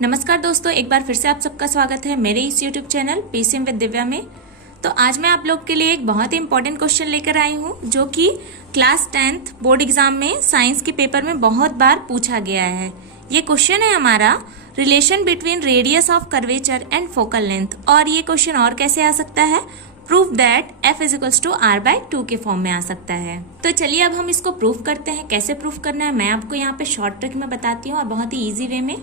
नमस्कार दोस्तों, एक बार फिर से आप सबका स्वागत है मेरे इस YouTube channel PCM with Divya में। तो आज मैं आप लोग के लिए एक बहुत ही इंपॉर्टेंट क्वेश्चन लेकर आई हूँ जो कि क्लास 10th बोर्ड एग्जाम में साइंस के पेपर में बहुत बार पूछा गया है। ये क्वेश्चन है हमारा relation between radius of curvature and focal length. और ये क्वेश्चन और कैसे आ सकता है, proof that F is to R/2 के फॉर्म में आ सकता है। तो चलिए अब हम इसको प्रूफ करते हैं। कैसे प्रूफ करना है मैं आपको यहाँ पे शॉर्ट ट्रिक में बताती हूँ और बहुत ही ईजी वे में।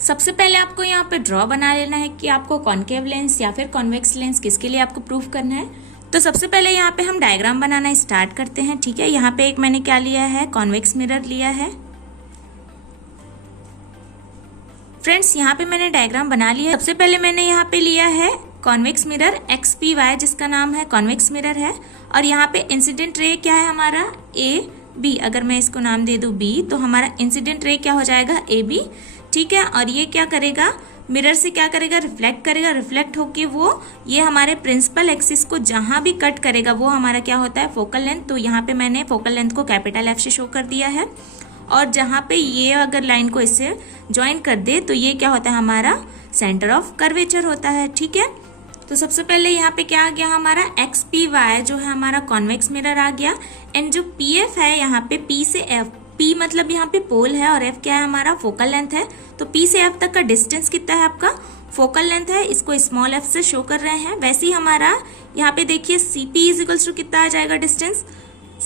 सबसे पहले आपको यहाँ पे ड्रॉ बना लेना है कि आपको कॉन्केव लेंस या फिर कॉन्वेक्स लेंस किसके लिए आपको प्रूफ करना है। तो सबसे पहले यहाँ पे हम डायग्राम बनाना स्टार्ट करते हैं। ठीक है, यहाँ पे एक मैंने क्या लिया है, कॉन्वेक्स मिरर लिया है। फ्रेंड्स यहाँ पे मैंने डायग्राम बना लिया है। सबसे पहले मैंने यहाँ पे लिया है कॉन्वेक्स मिरर XPY, जिसका नाम है कॉन्वेक्स मिरर है। और यहाँ पे इंसिडेंट रे क्या है हमारा AB। अगर मैं इसको नाम दे दूं B तो हमारा इंसिडेंट रे क्या हो जाएगा AB। ठीक है, और ये क्या करेगा, मिरर से क्या करेगा, रिफ्लेक्ट करेगा। रिफ्लेक्ट होके वो ये हमारे प्रिंसिपल एक्सिस को जहां भी कट करेगा वो हमारा क्या होता है, फोकल लेंथ। तो यहाँ पे मैंने फोकल लेंथ को कैपिटल F से शो कर दिया है। और जहां पे ये अगर लाइन को इससे ज्वाइन कर दे तो ये क्या होता है, हमारा सेंटर ऑफ कर्वेचर होता है। ठीक है, तो सबसे पहले यहाँ पे क्या आ गया, हमारा XPY जो है हमारा कॉन्वेक्स मिरर आ गया। एंड जो PF है यहाँ पे P से F, P मतलब यहाँ पे पोल है और F क्या है, हमारा फोकल लेंथ है। तो P से F तक का डिस्टेंस कितना है, आपका फोकल लेंथ है। इसको स्मॉल f से शो कर रहे हैं। वैसे ही हमारा यहाँ पे देखिए CP इज इक्वल्स टू कितना आ जाएगा distance,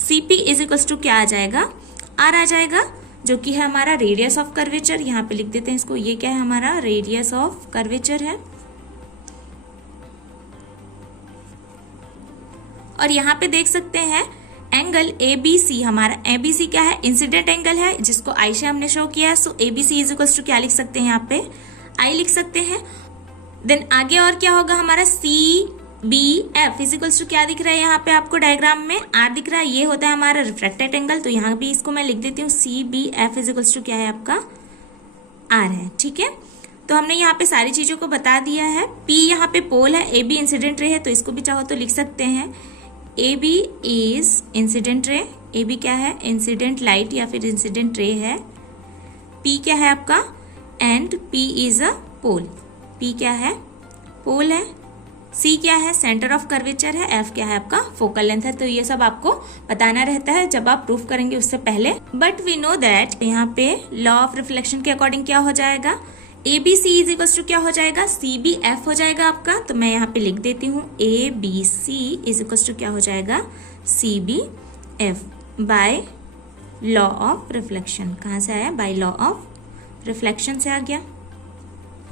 CP is equals to क्या आ जाएगा, R आ जाएगा, जो कि है हमारा रेडियस ऑफ कर्वेचर। यहाँ पे लिख देते हैं इसको, ये क्या है, हमारा रेडियस ऑफ कर्वेचर है। और यहाँ पे देख सकते हैं एंगल ABC, हमारा ABC क्या है, इंसिडेंट एंगल है, जिसको I से हमने शो किया है। सो ABC इज इक्वल्स टू क्या लिख सकते हैं, यहाँ पे I लिख सकते हैं। देन आगे और क्या होगा, हमारा CBF इज इक्वल्स टू क्या दिख रहा है, यहाँ पे आपको डायग्राम में R दिख रहा है, ये होता है हमारा रिफ्रैक्टेड एंगल। तो यहाँ भी इसको मैं लिख देती हूँ, CBF इज इक्वल्स टू क्या है, आपका R है। ठीक है, तो हमने यहाँ पे सारी चीजों को बता दिया है। P यहाँ पे पोल है, AB इंसिडेंट रे है, तो इसको भी चाहो तो लिख सकते हैं AB is incident ray. AB क्या है, इंसिडेंट लाइट या फिर इंसिडेंट रे है। P क्या है आपका, and P is a pole. P क्या है, पोल है। C क्या है, सेंटर ऑफ कर्वेचर है। F क्या है, आपका फोकल लेंथ है। तो ये सब आपको बताना रहता है जब आप प्रूफ करेंगे उससे पहले। बट वी नो दैट यहाँ पे लॉ ऑफ रिफ्लेक्शन के अकॉर्डिंग क्या हो जाएगा, ABC इज इक्वल्स टू क्या हो जाएगा, CBF हो जाएगा आपका। तो मैं यहाँ पे लिख देती हूँ ABC इज इक्वल्स टू क्या हो जाएगा, CBF by law of reflection. कहाँ से आया, बाय लॉ ऑफ रिफ्लेक्शन से आ गया।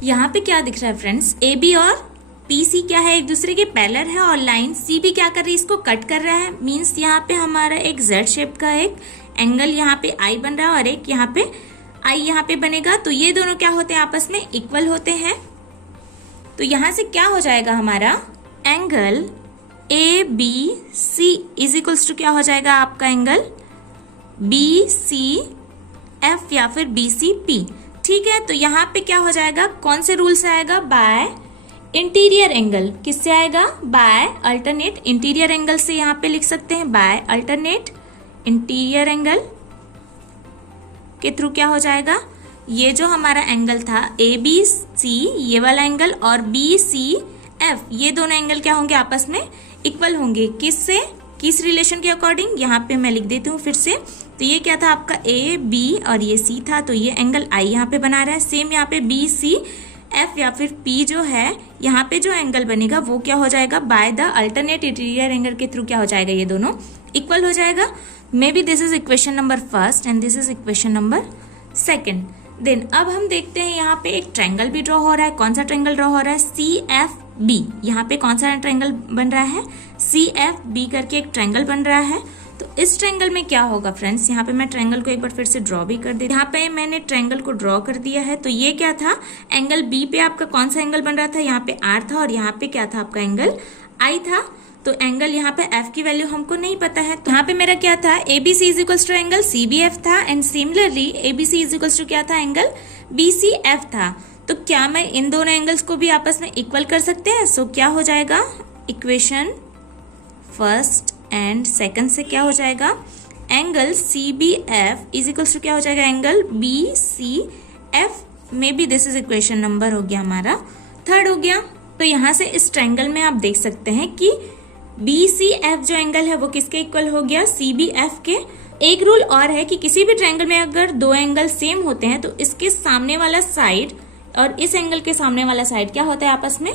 यहाँ पे क्या दिख रहा है फ्रेंड्स, AB और PC क्या है, एक दूसरे के पैरेलल है। और लाइन CB क्या कर रही है, इसको कट कर रहा है। मीन्स यहाँ पे हमारा एक Z शेप का एक एंगल यहाँ पे I बन रहा है और एक यहाँ पे I यहाँ पे बनेगा। तो ये दोनों क्या होते हैं, आपस में इक्वल होते हैं। तो यहां से क्या हो जाएगा, हमारा angle ABC is equals to क्या हो जाएगा, आपका एंगल BCF या फिर BCP। ठीक है, तो यहाँ पे क्या हो जाएगा, कौन से रूल से आएगा, बाय इंटीरियर एंगल। किससे आएगा, बाय अल्टरनेट इंटीरियर एंगल से। यहाँ पे लिख सकते हैं बाय अल्टरनेट इंटीरियर एंगल के थ्रू क्या हो जाएगा, ये जो हमारा एंगल था ABC ये वाला एंगल और BCF ये दोनों एंगल क्या होंगे, आपस में इक्वल होंगे। किससे, किस रिलेशन के अकॉर्डिंग, यहाँ पे मैं लिख देती हूँ फिर से। तो ये क्या था आपका AB और ये C था, तो ये एंगल I यहाँ पे बना रहा है। सेम यहाँ पे BCF या फिर P जो है, यहाँ पे जो एंगल बनेगा वो क्या हो जाएगा, by the alternate interior angle के थ्रू क्या हो जाएगा, ये दोनों इक्वल हो जाएगा। Maybe this is equation number first and this is equation number second. Then अब हम देखते हैं यहाँ पे एक ट्रायंगल भी ड्रॉ हो रहा है। कौन सा ट्रायंगल ड्रॉ हो रहा है, CFB। यहाँ पे कौन सा ट्रायंगल बन रहा है, CFB करके एक ट्रायंगल बन रहा है। तो इस ट्रायंगल में क्या होगा फ्रेंड्स, यहाँ पे मैं ट्रायंगल को एक बार फिर से ड्रॉ भी कर दी। यहाँ पे मैंने ट्रायंगल को ड्रॉ कर दिया है। तो ये क्या था, एंगल B पे आपका कौन सा एंगल बन रहा था, यहाँ पे R था और यहाँ पे क्या था, आपका एंगल I था। तो एंगल यहाँ पे F की वैल्यू हमको नहीं पता है। तो यहाँ पे मेरा क्या था, ABC is equals to angle CBF था। And similarly ABC is equals to क्या था, एंगल BCF था। तो क्या मैं इन दोनों एंगल्स को भी आपस में इक्वल कर सकते हैं। सो क्या हो जाएगा, इक्वेशन फर्स्ट एंड सेकंड से क्या हो जाएगा, angle CBF is equals to क्या हो जाएगा, angle BCF। Maybe this is equation number हो गया हमारा थर्ड हो गया। तो यहाँ से इस ट्रायंगल में आप देख सकते हैं कि BCF जो एंगल है वो किसके इक्वल हो गया, CBF के। एक रूल और है कि किसी भी ट्रायंगल में अगर दो एंगल सेम होते हैं तो इसके सामने वाला साइड और इस एंगल के सामने वाला साइड क्या होता है, आपस में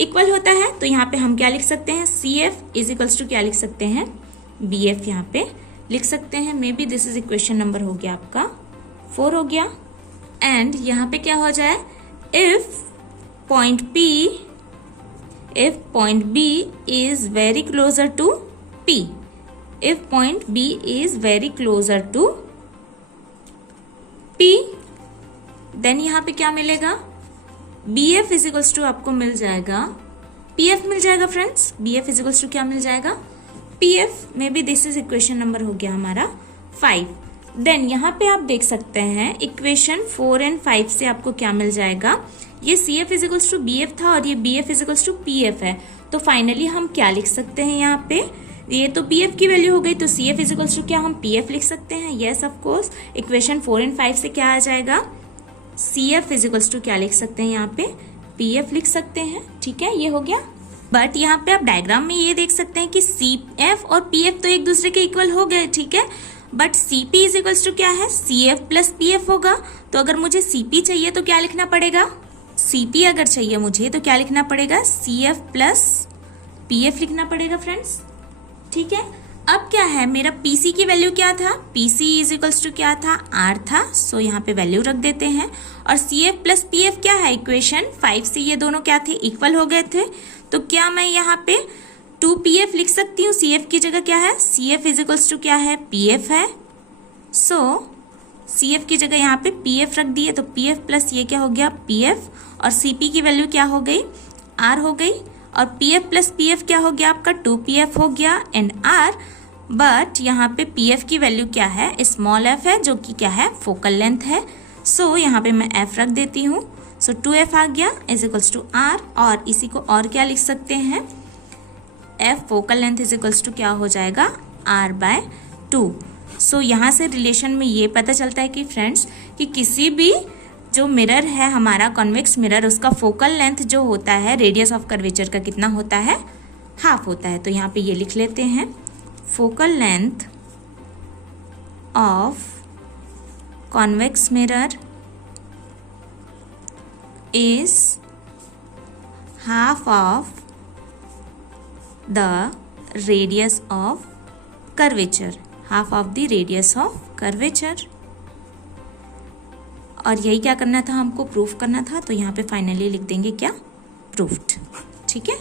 इक्वल होता है। तो यहाँ पे हम क्या लिख सकते हैं, CF इज इक्वल्स टू क्या लिख सकते हैं, BF यहाँ पे लिख सकते हैं। May be this is equation number हो गया आपका 4 हो गया। एंड यहाँ पे क्या हो जाए, if point B is very closer to P, if point B is very closer to P, then यहाँ पे क्या मिलेगा, BF is equals to आपको मिल जाएगा, PF मिल जाएगा friends, BF is equals to क्या मिल जाएगा, PF। May be this is equation number हो गया हमारा 5। देन यहाँ पे आप देख सकते हैं इक्वेशन 4 एंड 5 से आपको क्या मिल जाएगा, ये CF is equals to BF था और ये BF is equals to PF है। तो फाइनली हम क्या लिख सकते हैं, यहाँ पे ये तो PF की वैल्यू हो गई, तो CF इज इक्वल्स टू क्या हम PF लिख सकते हैं। Yes of course, equation 4 and 5 से क्या आ जाएगा, CF इज इक्वल्स टू क्या लिख सकते हैं, यहाँ पे PF लिख सकते हैं। ठीक है, ये हो गया। बट यहाँ पे आप डायग्राम में ये देख सकते हैं कि CF और PF तो एक दूसरे के इक्वल हो गए, ठीक है, but CP is equals to क्या है, CF प्लस PF होगा। तो अगर मुझे CP चाहिए तो क्या लिखना पड़ेगा, CP अगर चाहिए मुझे तो क्या लिखना पड़ेगा, CF प्लस PF लिखना पड़ेगा फ्रेंड्स। ठीक है, अब क्या है, मेरा PC की वैल्यू क्या था, PC इज इक्वल्स टू क्या था, R था। सो यहाँ पे वैल्यू रख देते हैं। और CF प्लस PF क्या है, इक्वेशन 5 से ये दोनों क्या थे, इक्वल हो गए थे। तो क्या मैं यहाँ पे 2PF लिख सकती हूँ, CF की जगह क्या है, CF इज इक्वल्स टू क्या है, PF है। सो CF की जगह यहाँ पे PF रख दिए, तो PF प्लस ये क्या हो गया, PF। और CP की वैल्यू क्या हो गई, R हो गई। और PF प्लस PF क्या हो गया आपका, 2PF हो गया एंड R। बट यहाँ पे PF की वैल्यू क्या है, स्मॉल f है, जो कि क्या है, फोकल लेंथ है। सो यहाँ पे मैं F रख देती हूँ। सो 2F आ गया इज इक्वल्स टू R। और इसी को और क्या लिख सकते हैं, F focal length is equals to क्या हो जाएगा, R/2। सो यहाँ से रिलेशन में ये पता चलता है कि फ्रेंड्स कि किसी भी जो मिरर है हमारा कॉन्वेक्स मिरर, उसका फोकल लेंथ जो होता है रेडियस ऑफ कर्वेचर का कितना होता है, हाफ होता है। तो यहाँ पे ये लिख लेते हैं, focal length of convex mirror is half of the radius of curvature, half of the radius of curvature. और यही क्या करना था, हमको प्रूफ करना था। तो यहाँ पे फाइनली लिख देंगे क्या, प्रूफ्ड। ठीक है,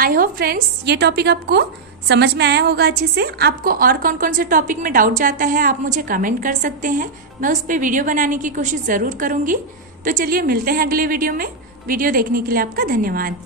आई होप फ्रेंड्स ये टॉपिक आपको समझ में आया होगा अच्छे से। आपको और कौन कौन से टॉपिक में डाउट जाता है आप मुझे कमेंट कर सकते हैं, मैं उस पर वीडियो बनाने की कोशिश ज़रूर करूँगी। तो चलिए मिलते हैं अगले वीडियो में। वीडियो देखने के लिए आपका धन्यवाद।